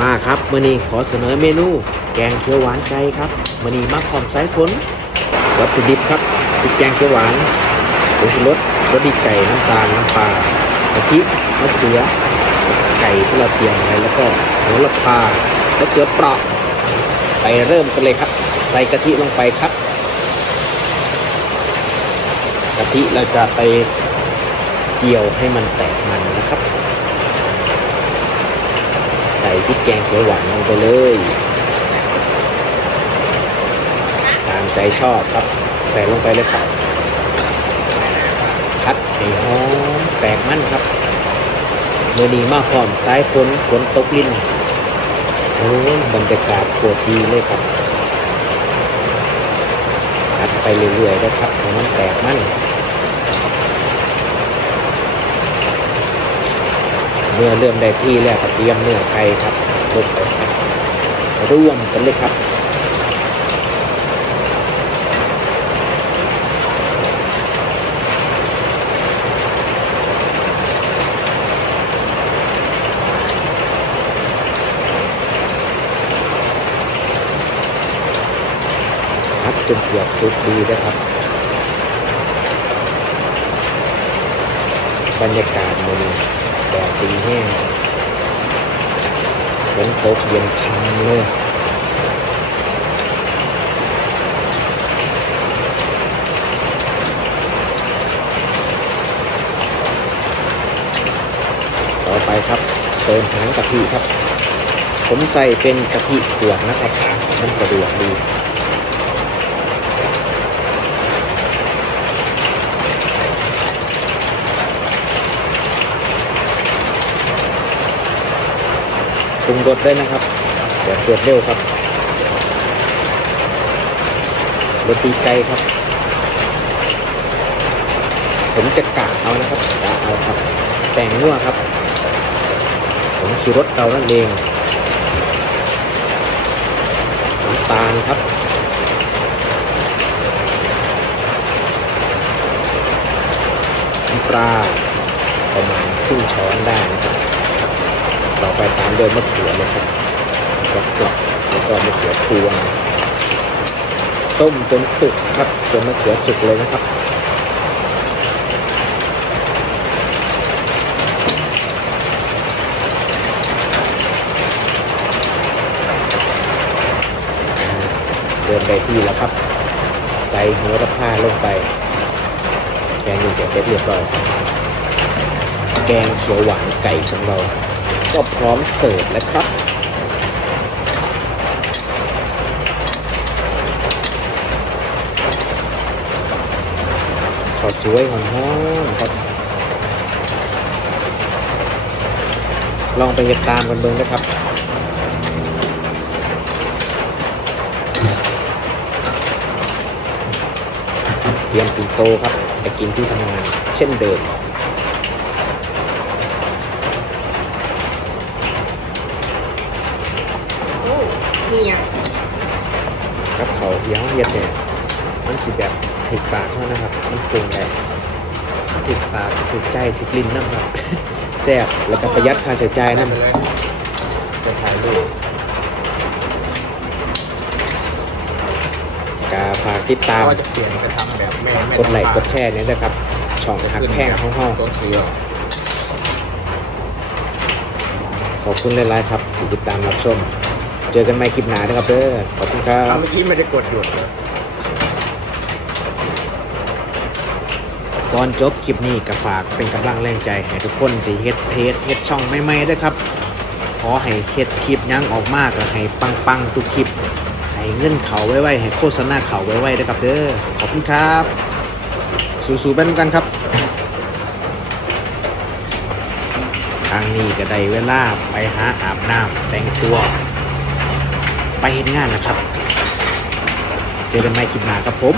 มาครับมื่อนี้ขอเสนอเมนู แกงเขียวหวานไก่ครับมื่อนี้มาพร้อมสายฝนวัตถุดิบครับพริกแกงเขียวหวานผงชูรสรสดีไก่น้ำตาลน้ำปลากะทิมะเขือไก่ที่เราเตรียมไว้แล้วก็โหระพามะเขือเปราะไปเริ่มกันเลยครับ ใส่กะทิลงไปครับกะทิเราจะไปเจียวให้มันแตกมันนะครับ ใส่พริกแกงเขียวหวานลงไปเลย ตามใจชอบครับ ใส่ลงไปเลยครับพัดให้หอมแตกมันครับเมื่อนี้มาพร้อมสายฝนฝนตกลิ้นโอ้ยบรรยากาศโคตรดีเลยครับพัดไปเรื่อยๆนะครับให้มันแตกมัน เมื่อเริ่มได้ที่แล้วก็เตรียมเนื้อไก่ครับลงไปครับร่วมกันเลยครับครับจนเกือบสุดดีนะครับบรรยากาศมัน แดดดีแห้งฝนตกเย็นช่ำเลยต่อไปครับเติมหางกะทิครับ ผมใส่เป็นกะทิขวดนะครับ มันสะดวกดี ปรุงรสได้นะครับเดี๋ยวเกิดเร็วครับโรตีไก่ครับ ผมจะกะเอานะครับกะเอาครับ แต่งนัวครับ ผมชูรสเรานั่นเองน้ำตาลครับน้ำปลาประมาณครึ่งช้อนได้นะครับ ต่อไปตามด้วยมะเขือเลยครับกรอบกอบแล้วก็มะเขือพวงต้มจนสุกครับจนมะเขือสุกเลยนะครับเดินไปที่แล้วครับ ใส่หัวระพาลงไปแค่นี้จะเสร็จเรียบร้อยแกงเขียวหวานไก่ของเรา ก็พร้อมเสิร์ฟแล้วครับข้าวสวยหอมๆครับ ลองไปเห็ดตามกันเบิ่งนะครับเตรียมปิ่นโตครับไปกินที่ทำงานเช่นเดิม อ้เมียกับเขาวที่เขาเฮ็ดเนี่ยมันสิแบบถึกปากเขานะครับ มันปรุงแบบถึกปากถึกใจถึกลิ้นน้ำครับแซ่บแล้วก็ประหยัดค่าใช้จ่ายน้ำเลยจะถ่ายรูปกาฝากติดตามก็จะเปลี่ยนกระทำแบบไม่ไม่กดไลค์กดแชร์เนี่ยนะครับ ช่องจะหักขึ้นแพงของห้องต้นเสือขอบคุณหลายๆครับที่ติดตามรับชม เจอกันใหม่คลิปหน้านะครับเด้อขอบคุณครัเอาบ เมื่อกี้ไม่ได้กดหยุดเลยก่อนจบคลิปนี้ก็ฝากเป็นกำลังแรงใจให้ทุกคนที่เฮ็ดเพจเฮ็ดช่องใหม่ๆด้วยครับ ขอให้เฮ็ดคลิปยังออกมากให้ปังๆทุกคลิป ให้เงินเขาไว้ๆให้โฆษณาเขาไว้ๆด้วยครับเด้อขอบคุณครับ สู้ๆไปด้วยกันครับ ทางนี้ก็ได้เวลาไปหาอาบน้ำแต่งตัว ไปเห็นงานนะครับ เจอกันใหม่คลิปหน้าครับผม